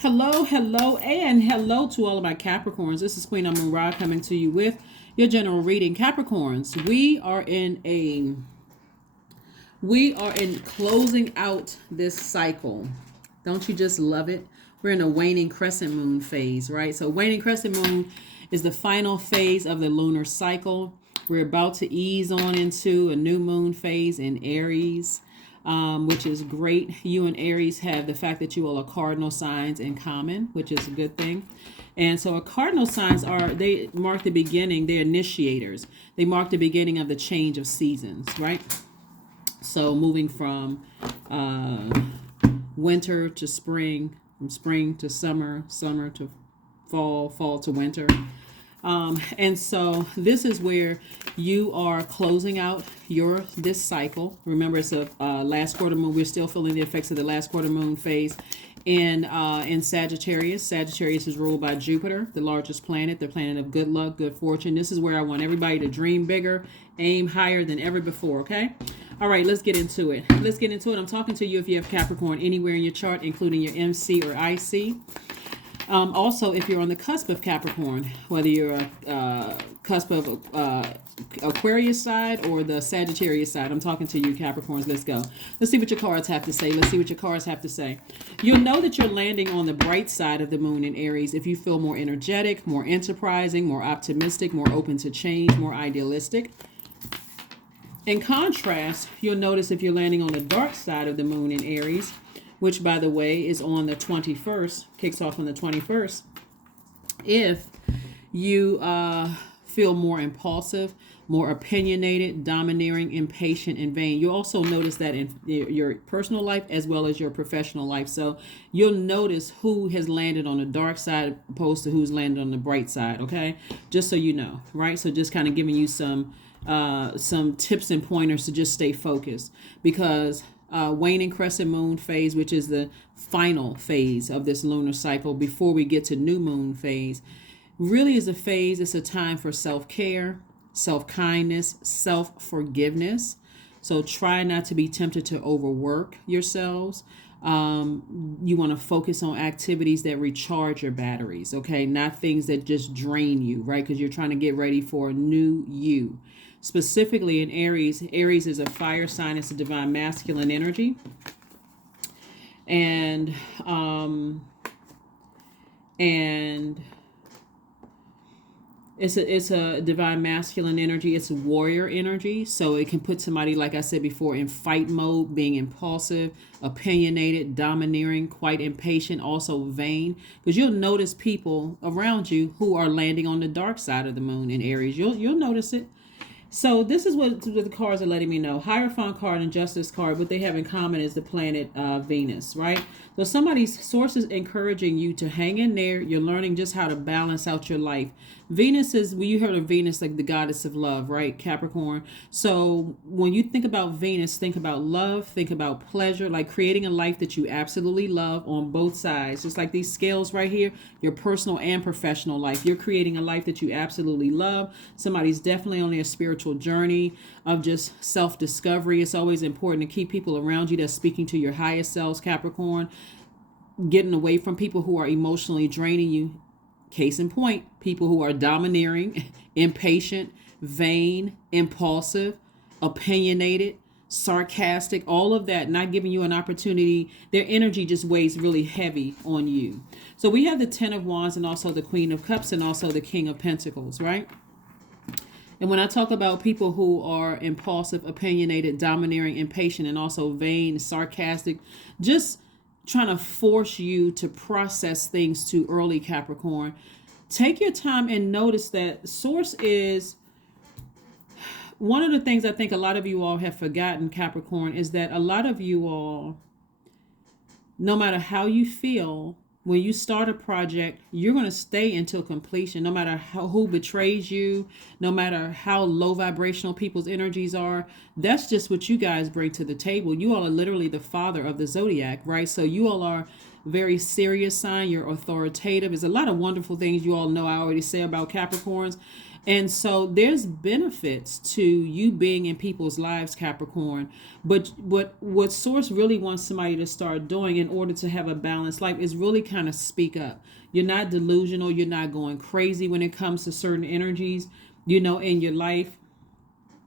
Hello, and hello to all of my Capricorns. This is Queen Amara coming to you with your general reading. Capricorns, we are in closing out this cycle. Don't you just love it? We're in a waning crescent moon phase, right? So waning crescent moon is the final phase of the lunar cycle. We're about to ease on into a new moon phase in Aries, which is great. You and Aries have the fact that you all are cardinal signs in common, which is a good thing. And so, cardinal signs they mark the beginning, they're initiators. They mark the beginning of the change of seasons, right? So, moving from winter to spring, from spring to summer, summer to fall, fall to winter. And so this is where you are closing out this cycle. Remember, it's a last quarter moon. We're still feeling the effects of the last quarter moon phase in Sagittarius. Sagittarius is ruled by Jupiter, the largest planet, the planet of good luck, good fortune. This is where I want everybody to dream bigger, aim higher than ever before. Okay. All right, let's get into it. I'm talking to you if you have Capricorn anywhere in your chart, including your MC or IC. Also, if you're on the cusp of Capricorn, whether you're a cusp of Aquarius side or the Sagittarius side, I'm talking to you, Capricorns. Let's go. Let's see what your cards have to say. You'll know that you're landing on the bright side of the moon in Aries if you feel more energetic, more enterprising, more optimistic, more open to change, more idealistic. In contrast, you'll notice if you're landing on the dark side of the moon in Aries, which, by the way, is on the 21st, kicks off on the 21st. If you feel more impulsive, more opinionated, domineering, impatient, and vain, you'll also notice that in your personal life as well as your professional life. So you'll notice who has landed on the dark side opposed to who's landed on the bright side, okay? Just so you know, right? So just kind of giving you some tips and pointers to just stay focused, because waning crescent moon phase, which is the final phase of this lunar cycle before we get to new moon phase, really is a phase. It's a time for self-care, self-kindness, self-forgiveness. So try not to be tempted to overwork yourselves. You want to focus on activities that recharge your batteries, okay? Not things that just drain you, right? Because you're trying to get ready for a new you. Specifically in Aries, Aries is a fire sign. It's a divine masculine energy. And it's a divine masculine energy. It's a warrior energy. So it can put somebody, like I said before, in fight mode, being impulsive, opinionated, domineering, quite impatient, also vain. Because you'll notice people around you who are landing on the dark side of the moon in Aries. You'll notice it. So this is what the cards are letting me know. Hierophant card and Justice card, what they have in common is the planet Venus, right? So somebody's source is encouraging you to hang in there. You're learning just how to balance out your life. Venus is, when you heard of Venus, like the goddess of love, right? Capricorn. So when you think about Venus, think about love, think about pleasure, like creating a life that you absolutely love on both sides. Just like these scales right here, your personal and professional life. You're creating a life that you absolutely love. Somebody's definitely on a spiritual journey of just self-discovery. It's always important to keep people around you that's speaking to your highest selves, Capricorn. Getting away from people who are emotionally draining you. Case in point, people who are domineering, impatient, vain, impulsive, opinionated, sarcastic, all of that, not giving you an opportunity. Their energy just weighs really heavy on you. So we have the 10 of Wands and also the Queen of Cups and also the King of Pentacles, right? And when I talk about people who are impulsive, opinionated, domineering, impatient, and also vain, sarcastic, just trying to force you to process things too early, Capricorn, take your time and notice that source is one of the things I think a lot of you all have forgotten, Capricorn, is that a lot of you all, no matter how you feel, when you start a project, you're going to stay until completion, no matter who betrays you, no matter how low vibrational people's energies are. That's just what you guys bring to the table. You all are literally the father of the Zodiac, right? So you all are very serious sign. You're authoritative. There's a lot of wonderful things you all know I already say about Capricorns. And so there's benefits to you being in people's lives, Capricorn. But what Source really wants somebody to start doing in order to have a balanced life is really kind of speak up. You're not delusional. You're not going crazy when it comes to certain energies, in your life.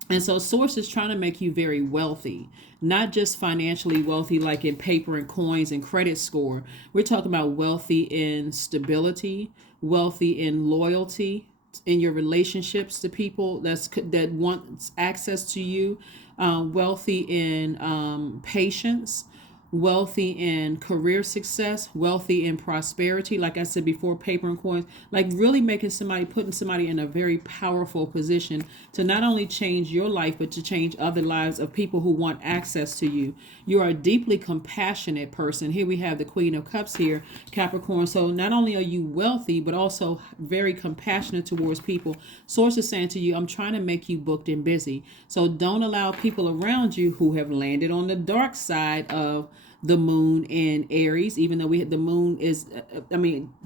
And so Source is trying to make you very wealthy, not just financially wealthy like in paper and coins and credit score. We're talking about wealthy in stability, wealthy in loyalty, in your relationships to people that wants access to you, wealthy in patience, wealthy in career success, wealthy in prosperity. Like I said before, paper and coins, like really putting somebody in a very powerful position to not only change your life, but to change other lives of people who want access to you. You are a deeply compassionate person. Here we have the Queen of Cups here, Capricorn. So not only are you wealthy, but also very compassionate towards people. Source is saying to you, I'm trying to make you booked and busy. So don't allow people around you who have landed on the dark side of the moon in Aries, even though the moon is,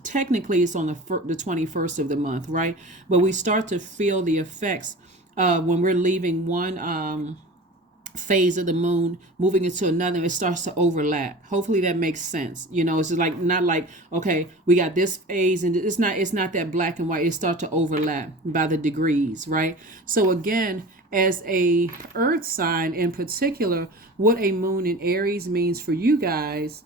technically it's on the 21st of the month, right? But we start to feel the effects when we're leaving one phase of the moon, moving into another. It starts to overlap. Hopefully that makes sense. It's like not like, okay, we got this phase, and it's not that black and white. It starts to overlap by the degrees, right? So again, as a earth sign in particular, what a moon in Aries means for you guys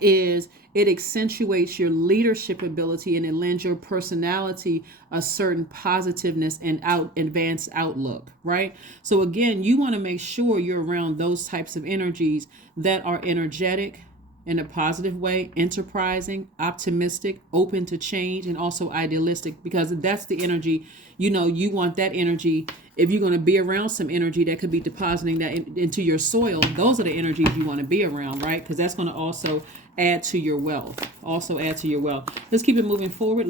is it accentuates your leadership ability, and it lends your personality a certain positiveness and advanced outlook, right? So again, you want to make sure you're around those types of energies that are energetic in a positive way, enterprising, optimistic, open to change, and also idealistic, because that's the energy, you want that energy. If you're going to be around some energy that could be depositing that into your soil, those are the energies you want to be around, right? Because that's going to also add to your wealth. Let's keep it moving forward.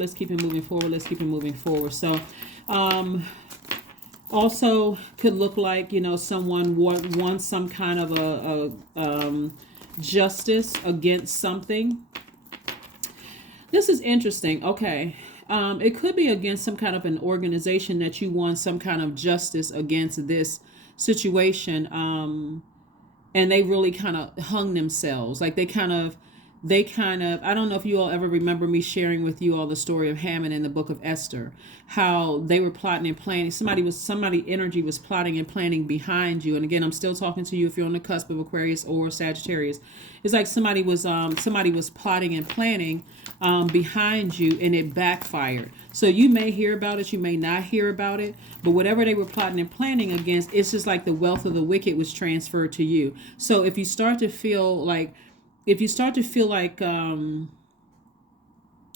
So, also could look like, someone wants some kind of a justice against something. This is interesting. Okay. It could be against some kind of an organization that you want some kind of justice against this situation. And they really kind of hung themselves. Like they kind of, I don't know if you all ever remember me sharing with you all the story of Haman in the book of Esther, how they were plotting and planning. Somebody energy was plotting and planning behind you. And again, I'm still talking to you if you're on the cusp of Aquarius or Sagittarius. It's like somebody was plotting and planning behind you, and it backfired. So you may hear about it, you may not hear about it, but whatever they were plotting and planning against, it's just like the wealth of the wicked was transferred to you. So if you start to feel like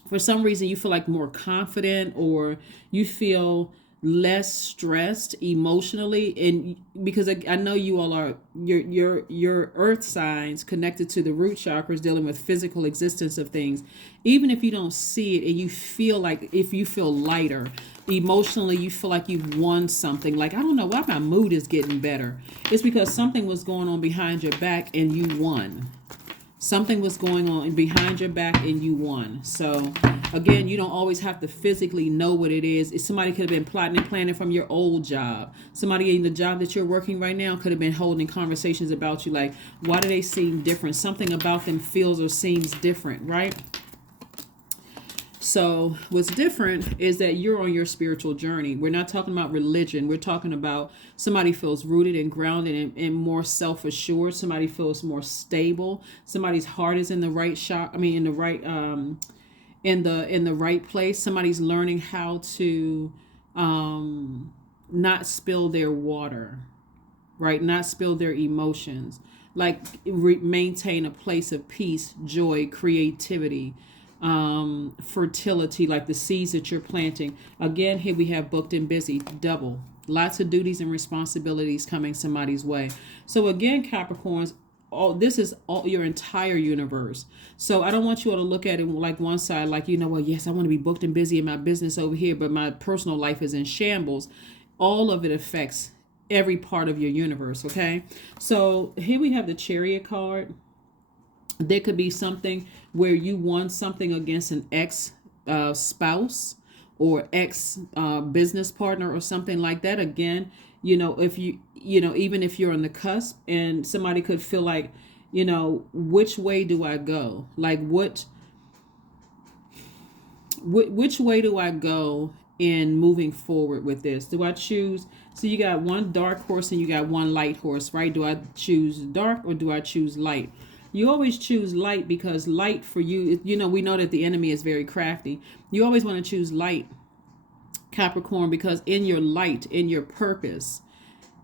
for some reason you feel like more confident, or you feel less stressed emotionally, and because I know you all are your earth signs connected to the root chakras, dealing with physical existence of things, even if you don't see it, and you feel like, if you feel lighter emotionally, you feel like you've won something, like I don't know why my mood is getting better, it's because something was going on behind your back and you won. Something was going on behind your back and you won. So again, you don't always have to physically know what it is. Somebody could have been plotting and planning from your old job. Somebody in the job that you're working right now could have been holding conversations about you, like, why do they seem different? Something about them feels or seems different, right? So what's different is that you're on your spiritual journey. We're not talking about religion. We're talking about somebody feels rooted and grounded and more self-assured. Somebody feels more stable. Somebody's heart is in the right shot. In the right in the right place. Somebody's learning how to not spill their water, right? Not spill their emotions. Like maintain a place of peace, joy, creativity, fertility, like the seeds that you're planting. Again, here we have booked and busy, double. Lots of duties and responsibilities coming somebody's way. So again, Capricorns, this is all your entire universe. So I don't want you all to look at it like one side, like, yes, I want to be booked and busy in my business over here, but my personal life is in shambles. All of it affects every part of your universe, okay? So here we have the Chariot card. There could be something where you won something against an ex spouse, or ex business partner or something like that. Again, if even if you're on the cusp, and somebody could feel like, which way do I go? Like which way do I go in moving forward with this? Do I choose? So you got one dark horse and you got one light horse, right? Do I choose dark or do I choose light? You always choose light, because light for you, we know that the enemy is very crafty. You always want to choose light, Capricorn, because in your light, in your purpose,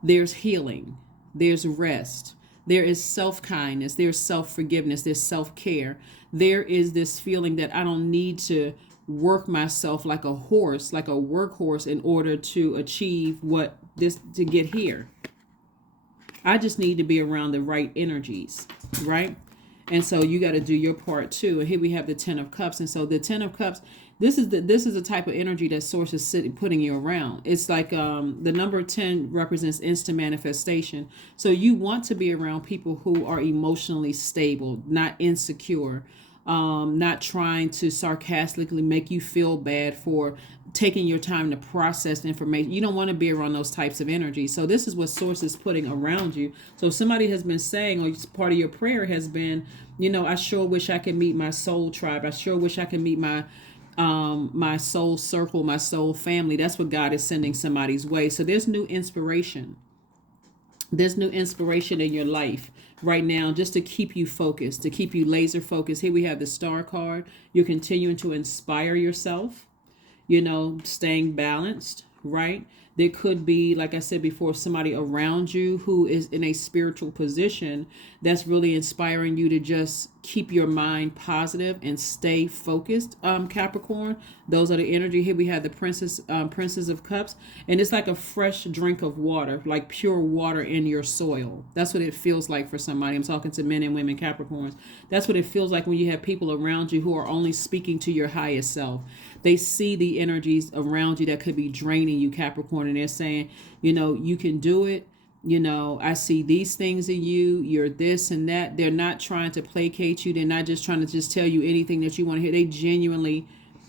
there's healing, there's rest, there is self-kindness, there's self-forgiveness, there's self-care. There is this feeling that I don't need to work myself like a horse, like a workhorse, in order to achieve to get here. I just need to be around the right energies, right? And so you got to do your part too. And here we have the 10 of Cups. And so the 10 of Cups, this is the type of energy that Source is putting you around. It's like the number 10 represents instant manifestation. So you want to be around people who are emotionally stable, not insecure, not trying to sarcastically make you feel bad for taking your time to process information. You don't want to be around those types of energy. So this is what Source is putting around you. So somebody has been saying, or part of your prayer has been, I sure wish I could meet my soul tribe. I sure wish I could meet my soul circle, my soul family. That's what God is sending somebody's way. So there's new inspiration. There's new inspiration in your life right now, just to keep you focused, to keep you laser focused. Here we have the Star card. You're continuing to inspire yourself, staying balanced, right? There could be, like I said before, somebody around you who is in a spiritual position that's really inspiring you to just keep your mind positive and stay focused, Capricorn. Those are the energy. Here we have the Princess of Cups, and it's like a fresh drink of water, like pure water in your soil. That's what it feels like for somebody. I'm talking to men and women, Capricorns. That's what it feels like when you have people around you who are only speaking to your highest self. They see the energies around you that could be draining you, Capricorn, and they're saying, you can do it. I see these things in you. You're this and that. They're not trying to placate you. They're not just trying to just tell you anything that you want to hear.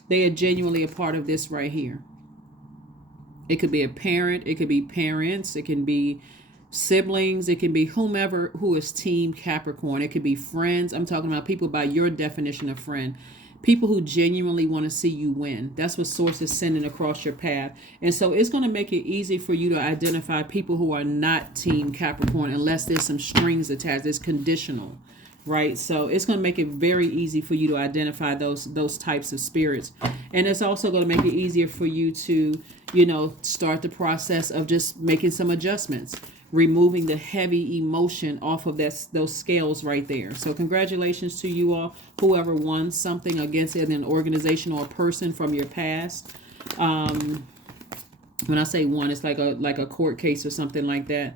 They are genuinely a part of this right here. It could be a parent. It could be parents. It can be siblings. It can be whomever who is team Capricorn. It could be friends. I'm talking about people by your definition of friend. People who genuinely want to see you win. That's what Source is sending across your path. And so it's going to make it easy for you to identify people who are not team Capricorn, unless there's some strings attached. It's conditional, right? So it's going to make it very easy for you to identify those types of spirits. And it's also going to make it easier for you to, start the process of just making some adjustments, removing the heavy emotion off of those scales right there. So congratulations to you all, whoever won something against an organization or a person from your past. When I say won, it's like a court case or something like that.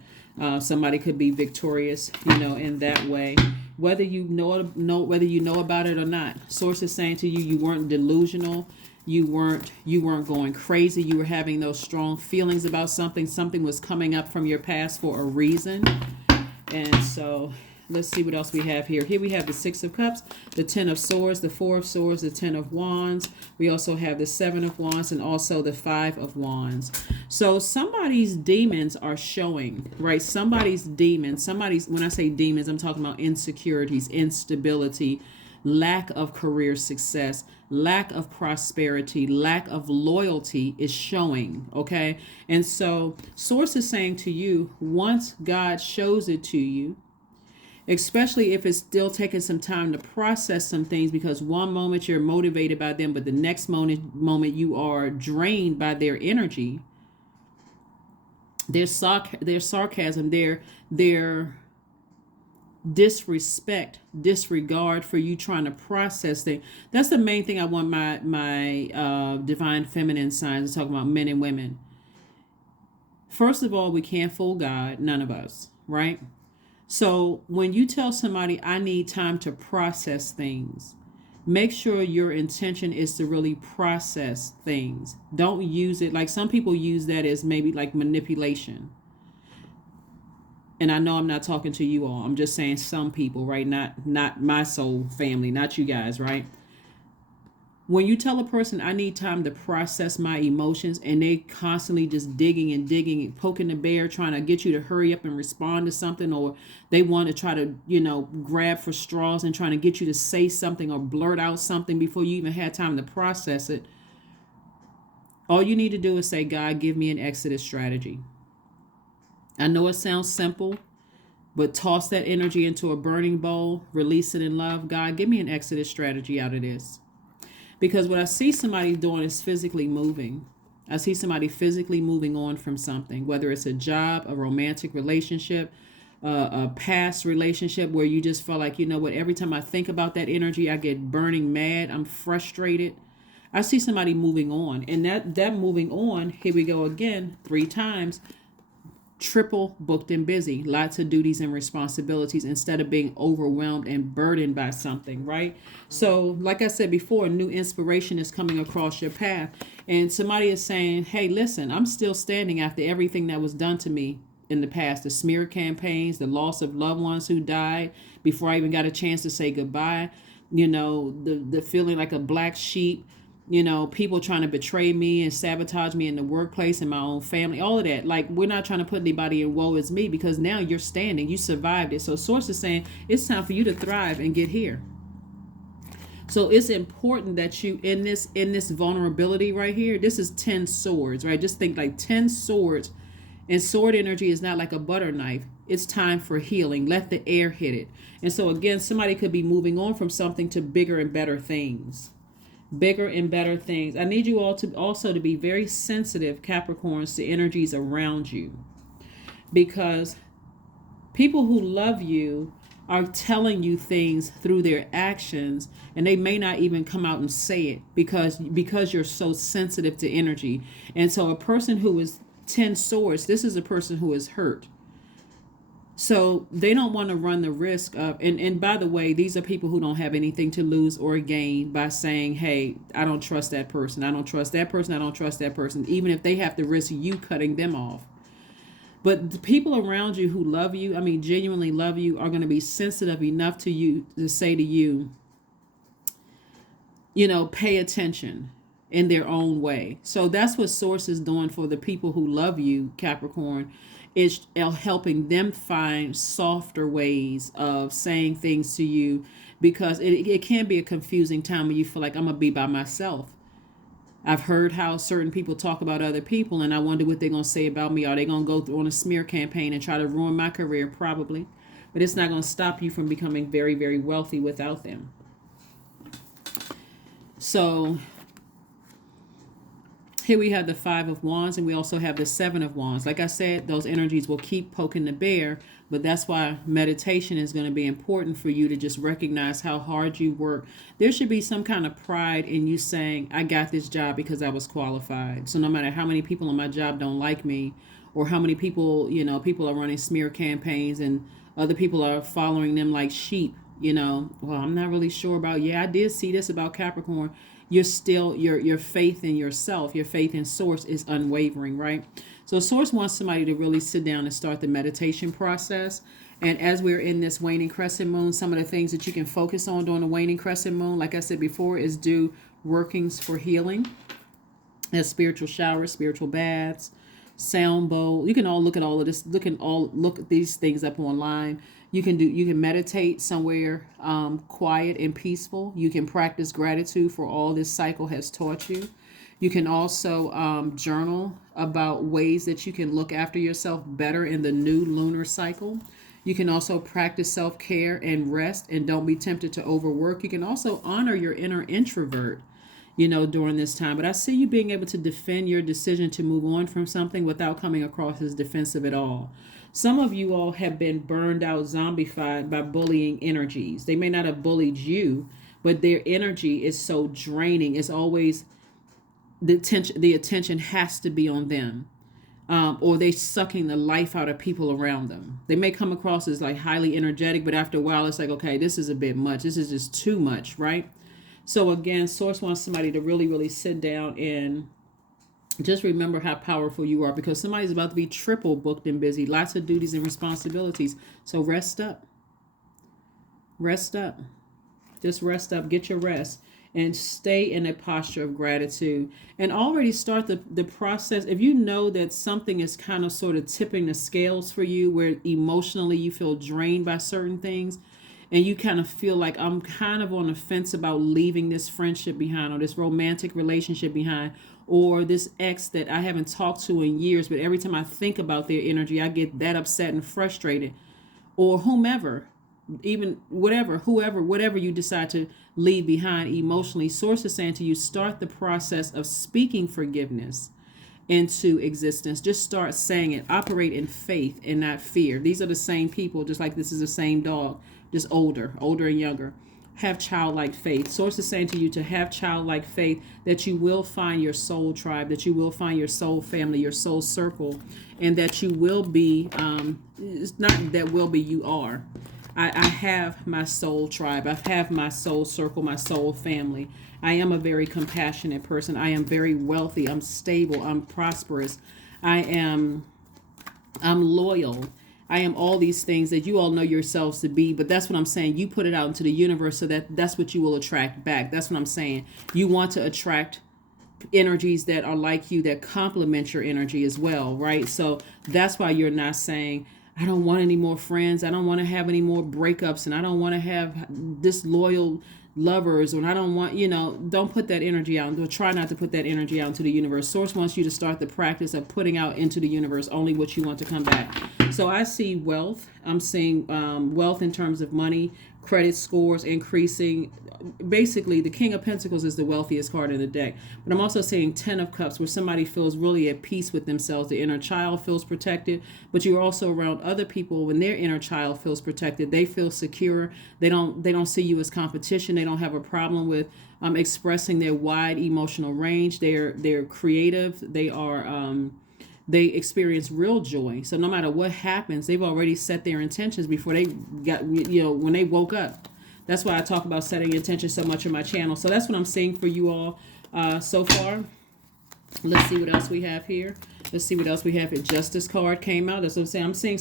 Somebody could be victorious, in that way. Whether you know about it or not. Source is saying to you, you weren't delusional. You weren't going crazy. You were having those strong feelings about something. Something was coming up from your past for a reason. And so let's see what else we have here. Here we have the 6 of Cups, the 10 of Swords, the 4 of Swords, the 10 of Wands. We also have the 7 of Wands and also the 5 of Wands. So somebody's demons are showing, right? Somebody's demons. When I say demons, I'm talking about insecurities, instability, lack of career success, lack of prosperity, lack of loyalty is showing, okay? And so Source is saying to you, once God shows it to you, especially if it's still taking some time to process some things, because one moment you're motivated by them, but the next moment you are drained by their energy, their sarcasm, their disregard for you trying to process things. That's the main thing I want my divine feminine signs to talk about, men and women. First of all, we can't fool God, none of us, right? So when you tell somebody, I need time to process things, make sure your intention is to really process things. Don't use it like some people use that as maybe like manipulation. And I know I'm not talking to you all. I'm just saying some people, right? Not my soul family, not you guys, right? When you tell a person, I need time to process my emotions, and they constantly just digging and digging and poking the bear, trying to get you to hurry up and respond to something, or they want to try to, grab for straws and trying to get you to say something or blurt out something before you even had time to process it. All you need to do is say, God, give me an exodus strategy. I know it sounds simple, but toss that energy into a burning bowl, release it in love. God, give me an exodus strategy out of this. Because what I see somebody doing is physically moving. I see somebody physically moving on from something, whether it's a job, a romantic relationship, a past relationship where you just felt like, you know what, every time I think about that energy, I get burning mad. I'm frustrated. I see somebody moving on. And that moving on, here we go again, 3 times. Triple booked and busy, lots of duties and responsibilities instead of being overwhelmed and burdened by something, right? So like I said before, new inspiration is coming across your path, and somebody is saying, hey, listen, I'm still standing after everything that was done to me in the past, the smear campaigns, the loss of loved ones who died before I even got a chance to say goodbye, the feeling like a black sheep, people trying to betray me and sabotage me in the workplace and my own family, all of that. Like, we're not trying to put anybody in woe is me, because now you're standing, you survived it. So Source is saying it's time for you to thrive and get here. So it's important that you, in this vulnerability right here, this is 10 swords, right? Just think like 10 swords, and sword energy is not like a butter knife. It's time for healing. Let the air hit it. And so again, somebody could be moving on from something to bigger and better things. Bigger and better things. I need you all to also to be very sensitive, Capricorns, to energies around you, because people who love you are telling you things through their actions, and they may not even come out and say it because you're so sensitive to energy. And so a person who is 10 swords, this is a person who is hurt. So they don't want to run the risk of, and by the way, these are people who don't have anything to lose or gain by saying, hey, I don't trust that person. I don't trust that person. I don't trust that person, even if they have to risk you cutting them off. But the people around you who love you, I mean, genuinely love you, are going to be sensitive enough to you to say to you, pay attention in their own way. So that's what Source is doing for the people who love you, Capricorn, is helping them find softer ways of saying things to you, because it can be a confusing time when you feel like, I'm going to be by myself. I've heard how certain people talk about other people, and I wonder what they're going to say about me. Are they going to go through on a smear campaign and try to ruin my career? Probably. But it's not going to stop you from becoming very, very wealthy without them. So here we have the 5 of Wands, and we also have the 7 of Wands. Like I said, those energies will keep poking the bear, but that's why meditation is going to be important for you to just recognize how hard you work. There should be some kind of pride in you saying, I got this job because I was qualified. So no matter how many people on my job don't like me, or how many people, people are running smear campaigns and other people are following them like sheep, well, I'm not really sure about, I did see this about Capricorn. You're still, your faith in yourself, your faith in Source is unwavering, right? So Source wants somebody to really sit down and start the meditation process. And as we're in this waning crescent moon, some of the things that you can focus on during the waning crescent moon, like I said before, is do workings for healing, as spiritual showers, spiritual baths, sound bowl. You can all look at all of this. Look at these things up online. You can meditate somewhere quiet and peaceful. You can practice gratitude for all this cycle has taught you. You can also journal about ways that you can look after yourself better in the new lunar cycle. You can also practice self-care and rest, and don't be tempted to overwork. You can also honor your inner introvert, during this time. But I see you being able to defend your decision to move on from something without coming across as defensive at all. Some of you all have been burned out, zombified by bullying energies. They may not have bullied you, but their energy is so draining. It's always the attention has to be on them. Or they sucking the life out of people around them. They may come across as like highly energetic, but after a while it's like, okay, this is a bit much. This is just too much, right? So again, Source wants somebody to really, really sit down and just remember how powerful you are, because somebody's about to be triple booked and busy. Lots of duties and responsibilities. So rest up. Rest up. Just rest up, get your rest, and stay in a posture of gratitude. And already start the process. If you know that something is kind of sort of tipping the scales for you, where emotionally you feel drained by certain things, and you kind of feel like, I'm kind of on the fence about leaving this friendship behind, or this romantic relationship behind, or this ex that I haven't talked to in years, but every time I think about their energy, I get that upset and frustrated, or whomever, even whatever, whoever, whatever you decide to leave behind emotionally. Source is saying to you, start the process of speaking forgiveness into existence. Just start saying it. Operate in faith and not fear. These are the same people, just like this is the same dog, just older and younger. Have childlike faith. Source is saying to you to have childlike faith, that you will find your soul tribe, that you will find your soul family, your soul circle, and that you will be, it's not that will be, you are. I have my soul tribe. I have my soul circle, my soul family. I am a very compassionate person. I am very wealthy. I'm stable. I'm prosperous. I'm loyal. I am all these things that you all know yourselves to be, but that's what I'm saying. You put it out into the universe so that's what you will attract back. That's what I'm saying. You want to attract energies that are like you, that complement your energy as well, right? So that's why you're not saying, I don't want any more friends. I don't want to have any more breakups, and I don't want to have disloyal lovers, or I don't want, don't put that energy out. Try not to put that energy out into the universe. Source wants you to start the practice of putting out into the universe only what you want to come back. So I see wealth. I'm seeing wealth in terms of money, credit scores increasing. Basically, the King of Pentacles is the wealthiest card in the deck. But I'm also seeing 10 of Cups, where somebody feels really at peace with themselves. The inner child feels protected, but you're also around other people when their inner child feels protected. They feel secure. They don't see you as competition. They don't have a problem with expressing their wide emotional range. They're creative. They experience real joy. So no matter what happens, they've already set their intentions before they got, when they woke up. That's why I talk about setting intentions so much on my channel. So that's what I'm seeing for you all so far. Let's see what else we have here. Let's see what else we have. A Justice card came out. That's what I'm saying. I'm seeing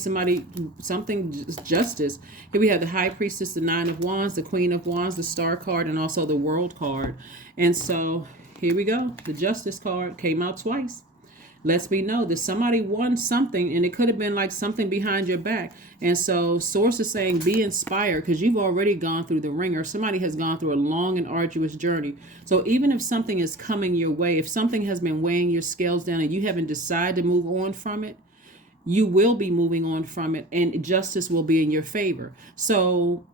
something justice. Here we have the High Priestess, the Nine of Wands, the Queen of Wands, the Star card, and also the World card. And so here we go. The Justice card came out twice. Lets me know that somebody won something, and it could have been like something behind your back. And so Source is saying, be inspired, because you've already gone through the ringer. Somebody has gone through a long and arduous journey. So even if something is coming your way, if something has been weighing your scales down and you haven't decided to move on from it, you will be moving on from it, and justice will be in your favor. So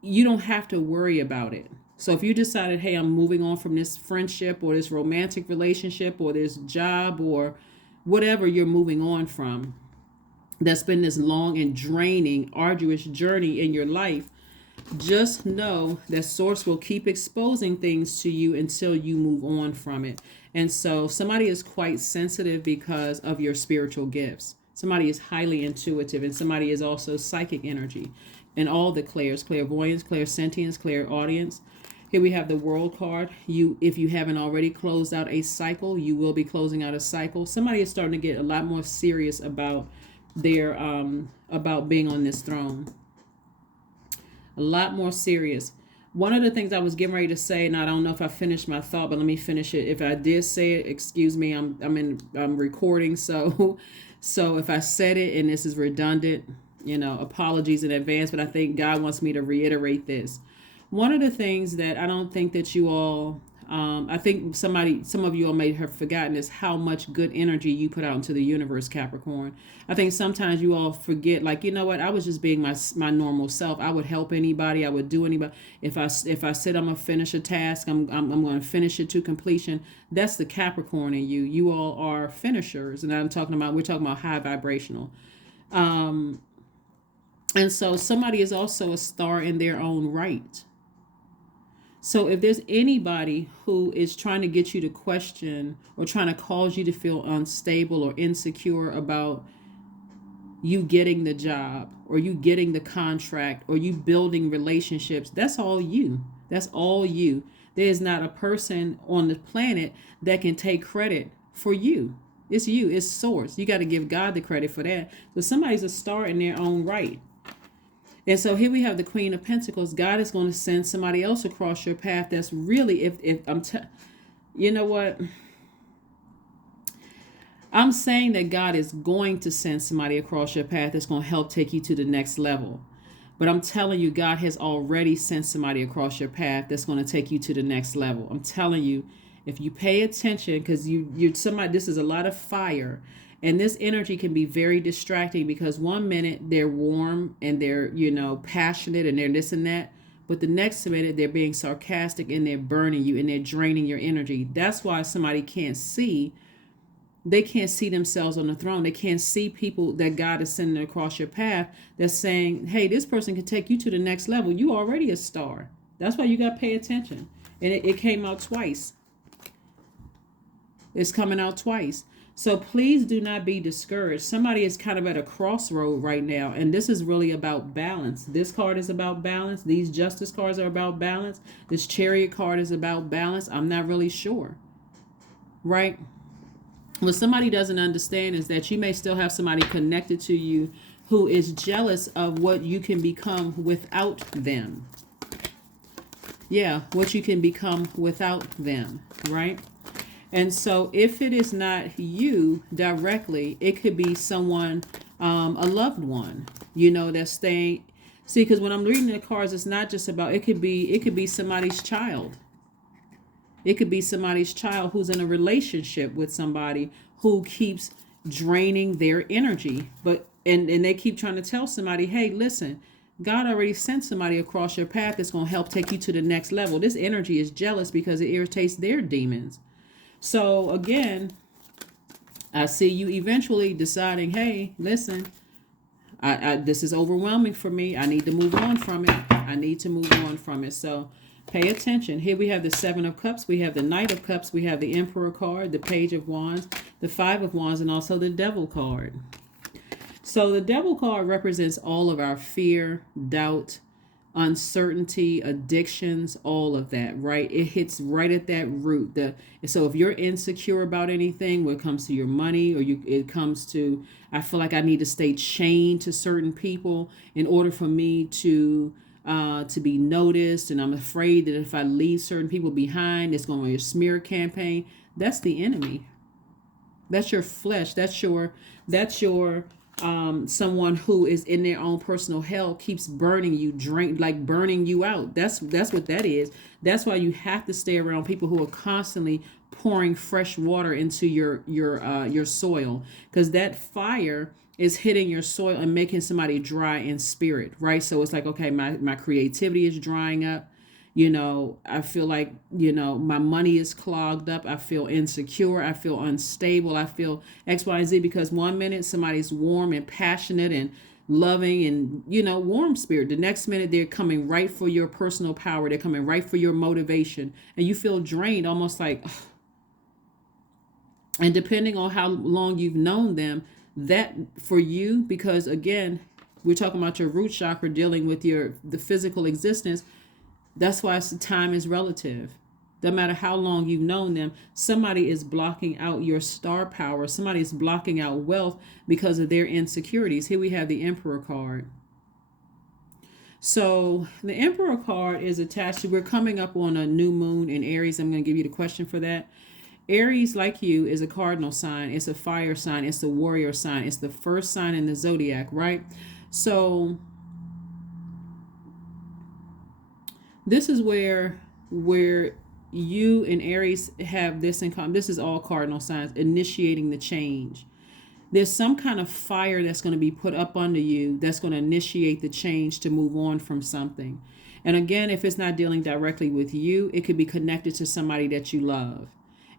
you don't have to worry about it. So if you decided, hey, I'm moving on from this friendship or this romantic relationship or this job or whatever you're moving on from, that's been this long and draining, arduous journey in your life, just know that Source will keep exposing things to you until you move on from it. And so somebody is quite sensitive because of your spiritual gifts. Somebody is highly intuitive, and somebody is also psychic energy. And all the clairs, clairvoyance, clairsentience, clairaudience. Here we have the World card. If you haven't already closed out a cycle, you will be closing out a cycle. Somebody is starting to get a lot more serious about their about being on this throne. A lot more serious. One of the things I was getting ready to say, and I don't know if I finished my thought, but let me finish it. If I did say it, excuse me. I'm recording, so if I said it and this is redundant, apologies in advance. But I think God wants me to reiterate this. One of the things that I don't think that you all, I think some of you all may have forgotten, is how much good energy you put out into the universe, Capricorn. I think sometimes you all forget, like, you know what, I was just being my normal self. I would help anybody. I would do anybody. If I said I'm gonna finish a task, I'm gonna finish it to completion. That's the Capricorn in you. You all are finishers, and we're talking about high vibrational. And so somebody is also a star in their own right. So if there's anybody who is trying to get you to question or trying to cause you to feel unstable or insecure about you getting the job or you getting the contract or you building relationships, that's all you. That's all you. There's not a person on the planet that can take credit for you. It's you. It's Source. You got to give God the credit for that. So somebody's a star in their own right. And so here we have the Queen of Pentacles. God is going to send somebody else across your path. That's really, you know what? I'm saying that God is going to send somebody across your path that's going to help take you to the next level. But I'm telling you, God has already sent somebody across your path that's going to take you to the next level. I'm telling you, if you pay attention, because you're somebody, this is a lot of fire. And this energy can be very distracting because one minute they're warm and they're, passionate and they're this and that. But the next minute they're being sarcastic and they're burning you and they're draining your energy. That's why somebody can't see. They can't see themselves on the throne. They can't see people that God is sending across your path that's saying, hey, this person can take you to the next level. You already a star. That's why you got to pay attention. And it came out twice. It's coming out twice. So please do not be discouraged. Somebody is kind of at a crossroad right now. And this is really about balance. This card is about balance. These justice cards are about balance. This chariot card is about balance. I'm not really sure. Right? What somebody doesn't understand is that you may still have somebody connected to you who is jealous of what you can become without them. Yeah, what you can become without them, right? And so if it is not you directly, it could be someone, a loved one, that's staying. See, because when I'm reading the cards, it's not just about, it could be somebody's child. It could be somebody's child who's in a relationship with somebody who keeps draining their energy. And they keep trying to tell somebody, hey, listen, God already sent somebody across your path that's going to help take you to the next level. This energy is jealous because it irritates their demons. So again, I see you eventually deciding, hey, listen, this is overwhelming for me. I need to move on from it. So pay attention. Here we have the Seven of Cups. We have the Knight of Cups. We have the Emperor card, the Page of Wands, the Five of Wands, and also the Devil card. So the Devil card represents all of our fear, doubt, uncertainty, addictions, all of that, right? It hits right at that root. So if you're insecure about anything, when it comes to your money, or it comes to, I feel like I need to stay chained to certain people in order for me to be noticed, and I'm afraid that if I leave certain people behind, it's going to be a smear campaign. That's the enemy. That's your flesh. That's your someone who is in their own personal hell, keeps burning you, burning you out. That's what that is. That's why you have to stay around people who are constantly pouring fresh water into your soil, because that fire is hitting your soil and making somebody dry in spirit, right? So it's like, okay, my creativity is drying up. I feel like, my money is clogged up. I feel insecure. I feel unstable. I feel X, Y, and Z, because one minute somebody's warm and passionate and loving and, warm spirit. The next minute they're coming right for your personal power. They're coming right for your motivation. And you feel drained, almost like, ugh. And depending on how long you've known them, that for you, because again, we're talking about your root chakra dealing with the physical existence. That's why time is relative. No matter how long you've known them, somebody is blocking out your star power. Somebody is blocking out wealth because of their insecurities. Here we have the Emperor card. So the Emperor card is attached to, we're coming up on a new moon in Aries. I'm going to give you the question for that. Aries, like you, is a cardinal sign. It's a fire sign. It's a warrior sign. It's the first sign in the Zodiac, right? So this is where you and Aries have this in common. This is all cardinal signs, initiating the change. There's some kind of fire that's going to be put up under you that's going to initiate the change to move on from something. And again, if it's not dealing directly with you, it could be connected to somebody that you love.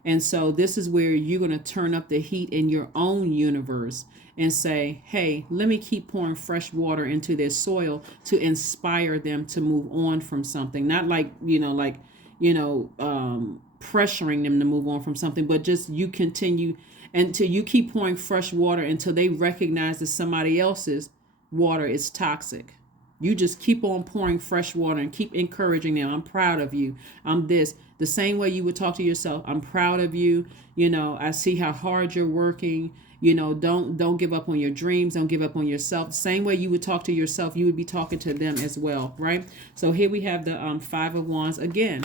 And so this is where you're going to turn up the heat in your own universe and say, hey, let me keep pouring fresh water into their soil to inspire them to move on from something. Not pressuring them to move on from something, but just you continue until you keep pouring fresh water until they recognize that somebody else's water is toxic. You just keep on pouring fresh water and keep encouraging them. I'm proud of you. I'm this. The same way you would talk to yourself. I'm proud of you. I see how hard you're working. Don't give up on your dreams. Don't give up on yourself. The same way you would talk to yourself, you would be talking to them as well, right? So here we have the Five of Wands again.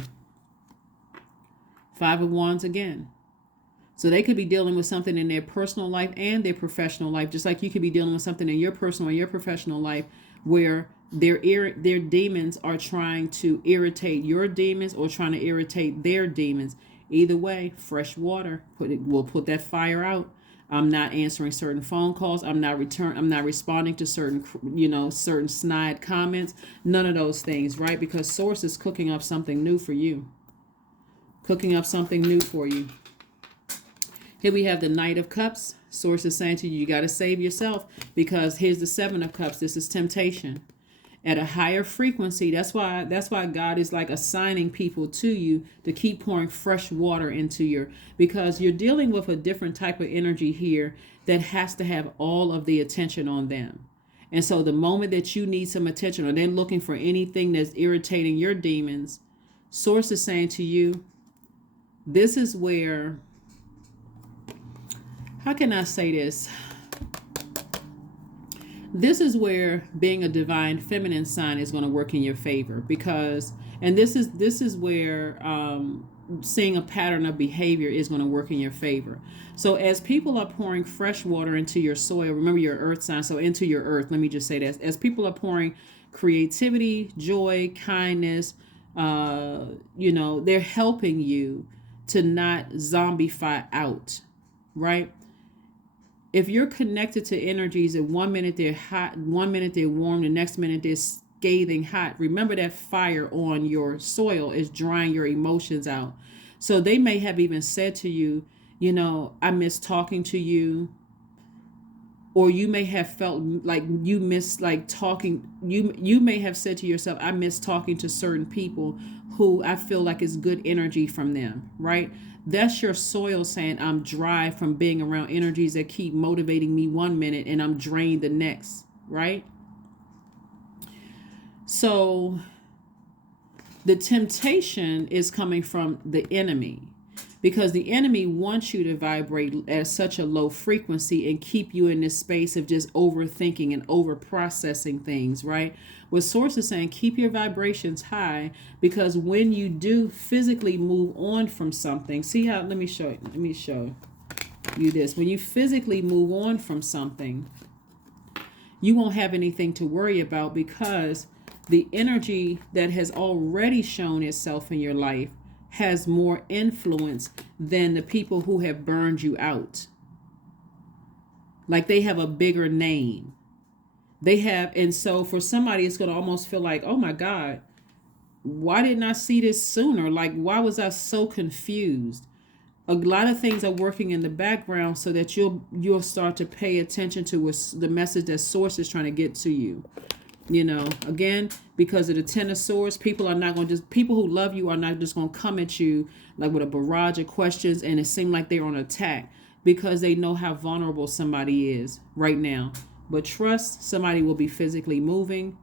Five of Wands again. So they could be dealing with something in their personal life and their professional life, just like you could be dealing with something in your personal and your professional life where their demons are trying to irritate your demons or trying to irritate their demons. Either way, fresh water will put that fire out. I'm not answering certain phone calls. I'm not responding to certain snide comments. None of those things, right? Because Source is cooking up something new for you. Cooking up something new for you. Here we have the Knight of Cups. Source is saying to you, you got to save yourself, because here's the Seven of Cups. This is temptation at a higher frequency. That's why God is like assigning people to you to keep pouring fresh water into because you're dealing with a different type of energy here that has to have all of the attention on them. And so the moment that you need some attention, or they're looking for anything that's irritating your demons, Source is saying to you, this is where, how can I say this? This is where being a divine feminine sign is going to work in your favor, because, and this is where seeing a pattern of behavior is going to work in your favor. So as people are pouring fresh water into your soil, remember your earth sign, so into your earth, let me just say that. As people are pouring creativity, joy, kindness, they're helping you to not zombify out, right? If you're connected to energies and 1 minute they're hot, 1 minute they're warm, the next minute they're scathing hot, remember that fire on your soil is drying your emotions out. So they may have even said to you, I miss talking to you. Or you may have felt like you miss talking. You may have said to yourself, I miss talking to certain people who I feel like is good energy from them, right? That's your soil saying, I'm dry from being around energies that keep motivating me 1 minute and I'm drained the next, right? So the temptation is coming from the enemy, because the enemy wants you to vibrate at such a low frequency and keep you in this space of just overthinking and over processing things, right? What Source is saying, keep your vibrations high, because when you do physically move on from something, let me show you this. When you physically move on from something, you won't have anything to worry about, because the energy that has already shown itself in your life has more influence than the people who have burned you out. Like they have a bigger name. And so for somebody, it's going to almost feel like, oh my God, why didn't I see this sooner? Like, why was I so confused? A lot of things are working in the background so that you'll start to pay attention to the message that Source is trying to get to you. Again, because of the Ten of Swords, people who love you are not just going to come at you like with a barrage of questions and it seems like they're on attack, because they know how vulnerable somebody is right now. But trust, somebody will be physically moving,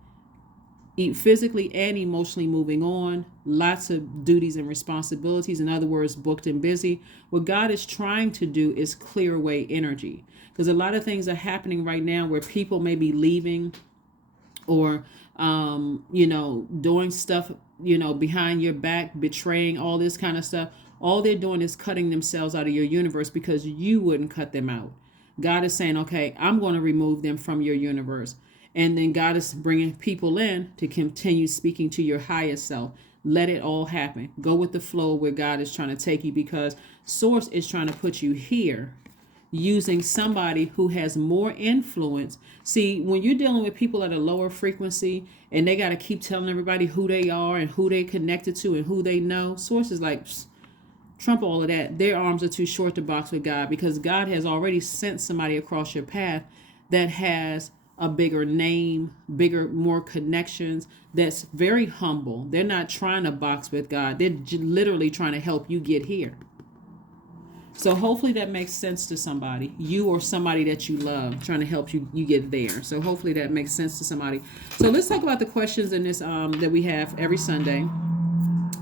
physically and emotionally moving on. Lots of duties and responsibilities. In other words, booked and busy. What God is trying to do is clear away energy, because a lot of things are happening right now where people may be leaving or, doing stuff, behind your back, betraying, all this kind of stuff. All they're doing is cutting themselves out of your universe because you wouldn't cut them out. God is saying, okay, I'm going to remove them from your universe. And then God is bringing people in to continue speaking to your highest self. Let it all happen. Go with the flow where God is trying to take you, because Source is trying to put you here using somebody who has more influence. See, when you're dealing with people at a lower frequency and they got to keep telling everybody who they are and who they connected to and who they know, Source is like, trump all of that. Their arms are too short to box with God, because God has already sent somebody across your path that has a bigger name, more connections, that's very humble. They're not trying to box with God. They're literally trying to help you get here. So hopefully that makes sense to somebody, you or somebody that you love, trying to help you get there. So hopefully that makes sense to somebody. So let's talk about the questions in this that we have every Sunday.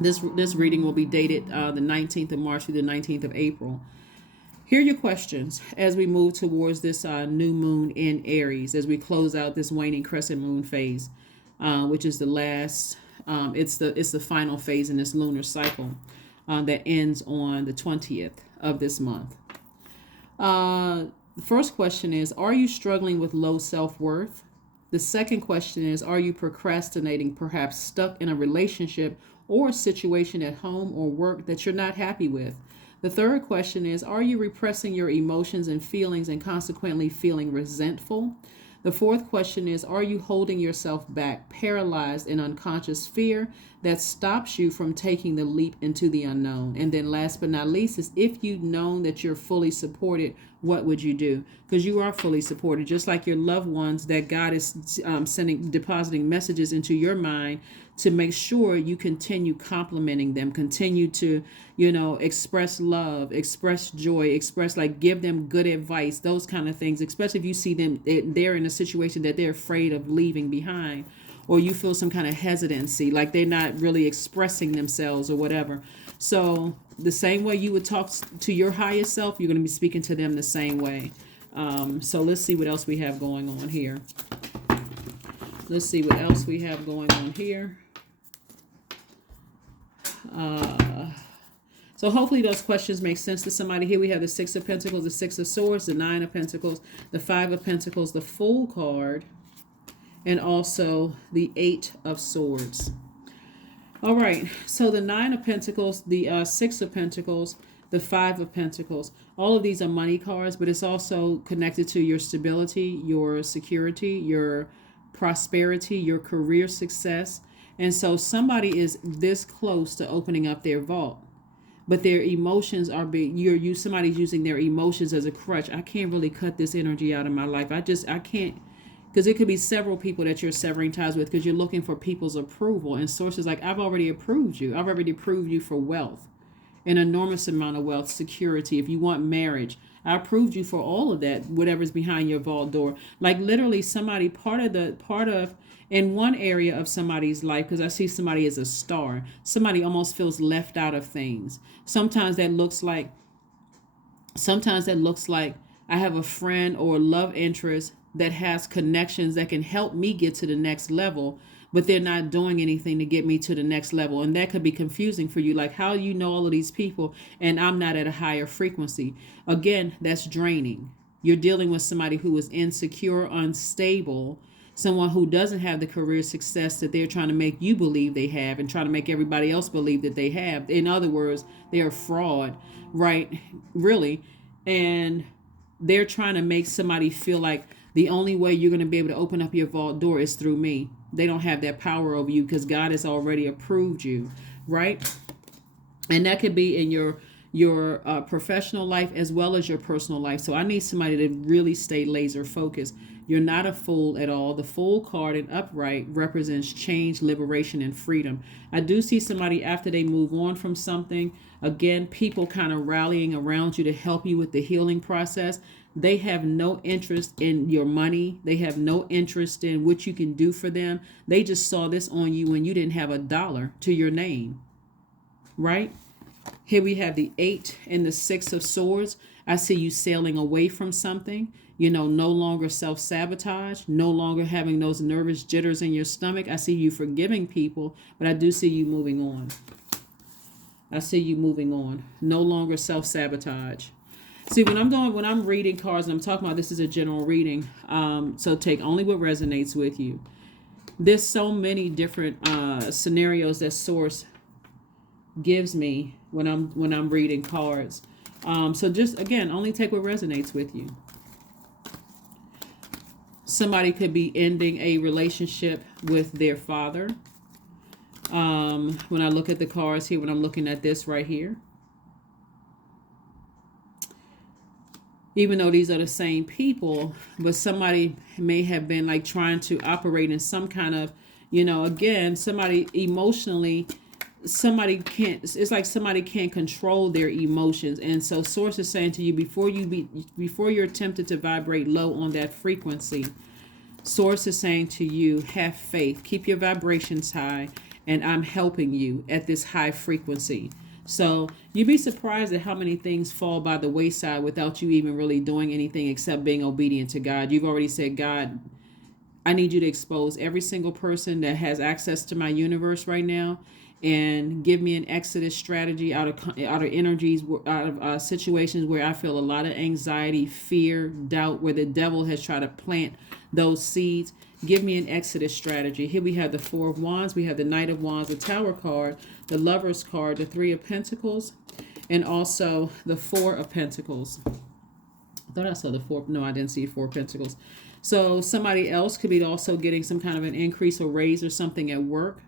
This reading will be dated the 19th of March through the 19th of April. Here are your questions as we move towards this new moon in Aries, as we close out this waning crescent moon phase, which is the last. It's the final phase in this lunar cycle that ends on the 20th of this month. The first question is, are you struggling with low self-worth? The second question is, are you procrastinating, perhaps stuck in a relationship or a situation at home or work that you're not happy with? The third question is, are you repressing your emotions and feelings and consequently feeling resentful? The fourth question is, are you holding yourself back, paralyzed in unconscious fear that stops you from taking the leap into the unknown? And then last but not least is, if you've known that you're fully supported, what would you do? Because you are fully supported, just like your loved ones, that God is depositing messages into your mind to make sure you continue complimenting them, continue to, express love, express joy, give them good advice, those kind of things, especially if you see them, they're in a situation that they're afraid of leaving behind, or you feel some kind of hesitancy, like they're not really expressing themselves or whatever. So the same way you would talk to your highest self, you're going to be speaking to them the same way. So let's see what else we have going on here. So hopefully those questions make sense to somebody. Here we have the Six of Pentacles, the Six of Swords, the Nine of Pentacles, the Five of Pentacles, the Fool card, and also the Eight of Swords. All right, so the Nine of Pentacles, the Six of Pentacles, the Five of Pentacles, all of these are money cards, but it's also connected to your stability, your security, your prosperity, your career success. And so somebody is this close to opening up their vault, but their emotions are somebody's using their emotions as a crutch. I can't really cut this energy out of my life. I can't, because it could be several people that you're severing ties with, because you're looking for people's approval. And sources like, I've already approved you. I've already approved you for wealth, an enormous amount of wealth, security. If you want marriage, I approved you for all of that, whatever's behind your vault door. Like literally somebody, part of in one area of somebody's life, because I see somebody as a star, somebody almost feels left out of things. Sometimes that looks like I have a friend or love interest that has connections that can help me get to the next level, but they're not doing anything to get me to the next level. And that could be confusing for you. Like, how do you know all of these people and I'm not at a higher frequency? Again, that's draining. You're dealing with somebody who is insecure, unstable, someone who doesn't have the career success that they're trying to make you believe they have and trying to make everybody else believe that they have. In other words, they're a fraud, right? Really. And they're trying to make somebody feel like the only way you're going to be able to open up your vault door is through me. They don't have that power over you because God has already approved you, right? And that could be in your professional life as well as your personal life. So I need somebody to really stay laser focused. You're not a fool at all. The Fool card in upright represents change, liberation, and freedom. I do see somebody after they move on from something, again, people kind of rallying around you to help you with the healing process. They have no interest in your money. They have no interest in what you can do for them. They just saw this on you when you didn't have a dollar to your name, right? Here we have the Eight and the Six of Swords. I see you sailing away from something, no longer self-sabotage, no longer having those nervous jitters in your stomach. I see you forgiving people, but I do see you moving on. No longer self-sabotage. See, when I'm reading cards, and I'm talking about this is a general reading, so take only what resonates with you. There's so many different scenarios that Source gives me when I'm reading cards. So just, again, only take what resonates with you. Somebody could be ending a relationship with their father. When I look at the cards here, when I'm looking at this right here, even though these are the same people, but somebody may have been like trying to operate in some kind of, again, somebody emotionally, it's like somebody can't control their emotions. And so Source is saying to you, before you're tempted to vibrate low on that frequency, Source is saying to you, have faith, keep your vibrations high, and I'm helping you at this high frequency. So you'd be surprised at how many things fall by the wayside without you even really doing anything except being obedient to God. You've already said, God, I need you to expose every single person that has access to my universe right now, and give me an exodus strategy out of energies, out of situations where I feel a lot of anxiety, fear, doubt, where the devil has tried to plant those seeds. Give me an exodus strategy. Here we have the Four of Wands, we have the Knight of Wands, the Tower card, the Lover's card, the Three of Pentacles, and also the Four of Pentacles. I thought I saw the four. No, I didn't see Four of Pentacles. So somebody else could be also getting some kind of an increase or raise or something at work.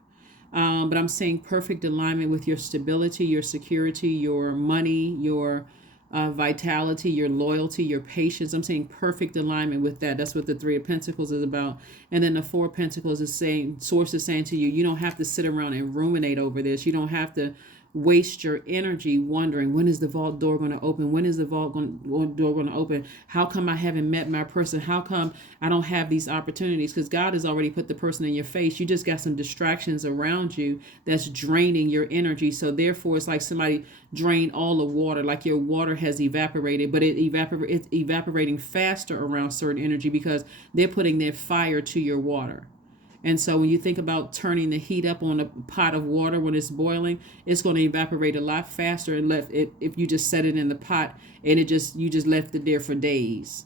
But I'm saying perfect alignment with your stability, your security, your money, your vitality, your loyalty, your patience. I'm saying perfect alignment with that. That's what the Three of Pentacles is about. And then the Four of Pentacles is saying, Source is saying to you, you don't have to sit around and ruminate over this. You don't have to waste your energy wondering, when is the vault door going to open? When is the door going to open? How come I haven't met my person? How come I don't have these opportunities? Because God has already put the person in your face. You just got some distractions around you that's draining your energy. So therefore, it's like somebody drained all the water, like your water has evaporated, but it's evaporating faster around certain energy because they're putting their fire to your water. And so when you think about turning the heat up on a pot of water when it's boiling, it's going to evaporate a lot faster and if you just set it in the pot and you just left it there for days.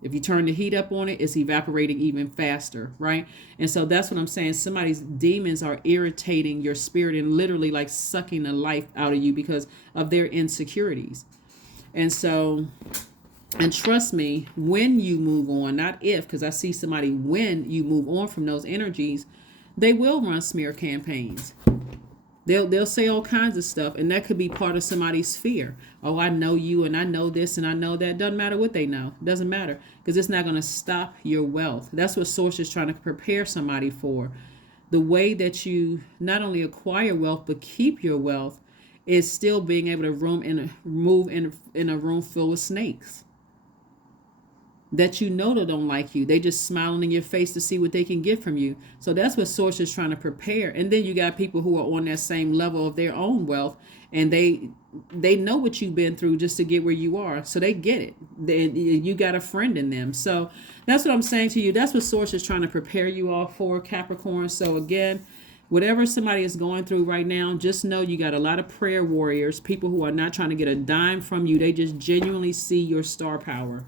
If you turn the heat up on it, it's evaporating even faster, right? And so that's what I'm saying. Somebody's demons are irritating your spirit and literally like sucking the life out of you because of their insecurities. And so, and trust me, when you move on, not if, because I see somebody when you move on from those energies, they will run smear campaigns. They'll say all kinds of stuff, and that could be part of somebody's fear. Oh, I know you, and I know this, and I know that. Doesn't matter what they know. Doesn't matter, because it's not going to stop your wealth. That's what Source is trying to prepare somebody for. The way that you not only acquire wealth, but keep your wealth is still being able to move in a room filled with snakes that you know that don't like you. They just smiling in your face to see what they can get from you. So that's what Source is trying to prepare. And then you got people who are on that same level of their own wealth, and they know what you've been through just to get where you are. So they get it. You got a friend in them. So that's what I'm saying to you. That's what Source is trying to prepare you all for, Capricorn. So again, whatever somebody is going through right now, just know you got a lot of prayer warriors, people who are not trying to get a dime from you. They just genuinely see your star power.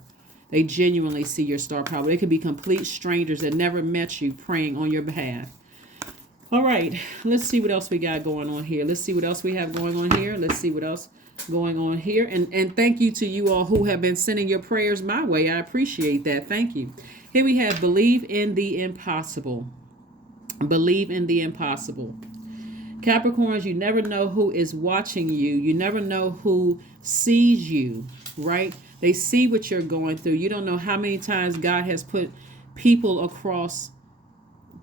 They genuinely see your star power. They could be complete strangers that never met you praying on your behalf. All right, let's see what else we got going on here. Let's see what else we have going on here. Let's see what else going on here. And thank you to you all who have been sending your prayers my way. I appreciate that. Thank you. Here we have believe in the impossible. Believe in the impossible. Capricorns, you never know who is watching you. You never know who sees you, right? They see what you're going through. You don't know how many times God has put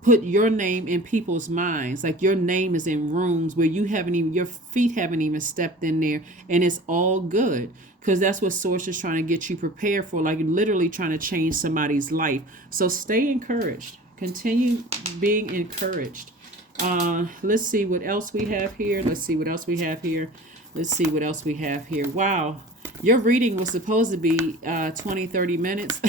your name in people's minds. Like your name is in rooms where your feet haven't even stepped in there, and it's all good. Because that's what Source is trying to get you prepared for, like literally trying to change somebody's life. So stay encouraged. Continue being encouraged. Let's see what else we have here. Let's see what else we have here. Wow. Your reading was supposed to be 20-30 minutes.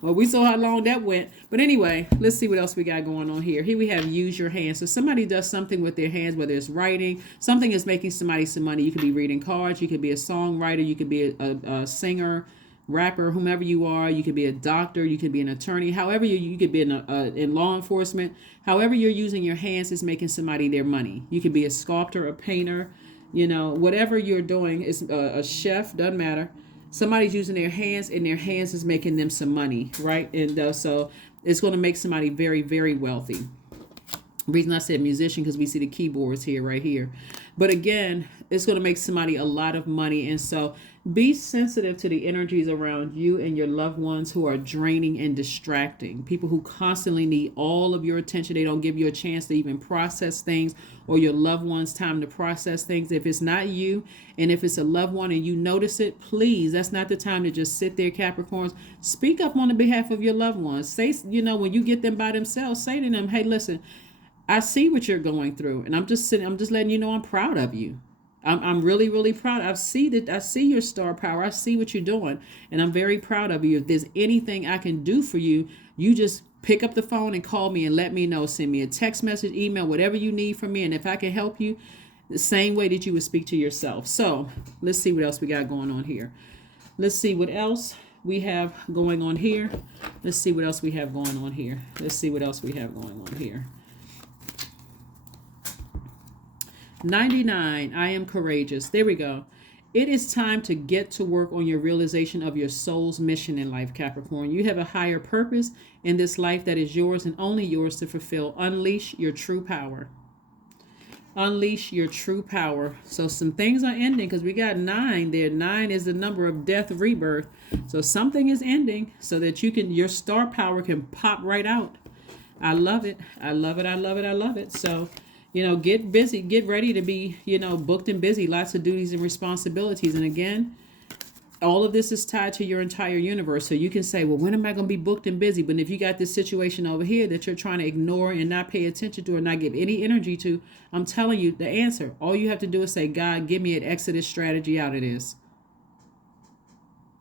Well, we saw how long that went. But anyway, let's see what else we got going on here. Here we have use your hands. So somebody does something with their hands, whether it's writing, something is making somebody some money. You could be reading cards. You could be a songwriter. You could be a singer, rapper, whomever you are. You could be a doctor. You could be an attorney. However, you could be in law enforcement. However you're using your hands is making somebody their money. You could be a sculptor, a painter, whatever you're doing, is a chef, doesn't matter. Somebody's using their hands, and their hands is making them some money, right? And so it's going to make somebody very, very wealthy. The reason I said musician, because we see the keyboards here, right here. But again, it's going to make somebody a lot of money. And so be sensitive to the energies around you and your loved ones who are draining and distracting. People who constantly need all of your attention. They don't give you a chance to even process things, or your loved ones time to process things. If it's not you, and if it's a loved one and you notice it, please, that's not the time to just sit there, Capricorns. Speak up on the behalf of your loved ones. Say, when you get them by themselves, say to them, hey, listen, I see what you're going through, and I'm just letting you know I'm proud of you. I'm really, really proud. I see that. I see your star power. I see what you're doing, and I'm very proud of you. If there's anything I can do for you, you just pick up the phone and call me and let me know. Send me a text message, email, whatever you need from me, and if I can help you, the same way that you would speak to yourself. So let's see what else we got going on here. Let's see what else we have going on here. Let's see what else we have going on here. Let's see what else we have going on here. 99, I am courageous. There we go. It is time to get to work on your realization of your soul's mission in life, Capricorn. You have a higher purpose in this life that is yours and only yours to fulfill. Unleash your true power. Unleash your true power. So some things are ending because we got 9 there. 9 is the number of death, rebirth. So something is ending so that your star power can pop right out. I love it. I love it. I love it. I love it. So, get busy, get ready to be, booked and busy, lots of duties and responsibilities. And again, all of this is tied to your entire universe. So you can say, well, when am I going to be booked and busy? But if you got this situation over here that you're trying to ignore and not pay attention to or not give any energy to, I'm telling you the answer. All you have to do is say, God, give me an exodus strategy out of this.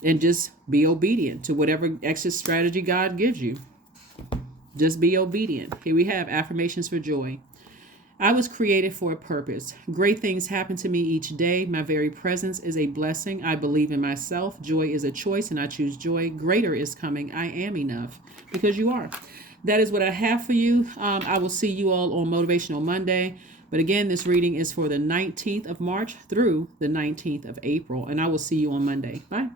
And just be obedient to whatever exit strategy God gives you. Just be obedient. Here we have affirmations for joy. I was created for a purpose. Great things happen to me each day. My very presence is a blessing. I believe in myself. Joy is a choice, and I choose joy. Greater is coming. I am enough, because you are. That is what I have for you. I will see you all on Motivational Monday. But again, this reading is for the 19th of March through the 19th of April, and I will see you on Monday. Bye.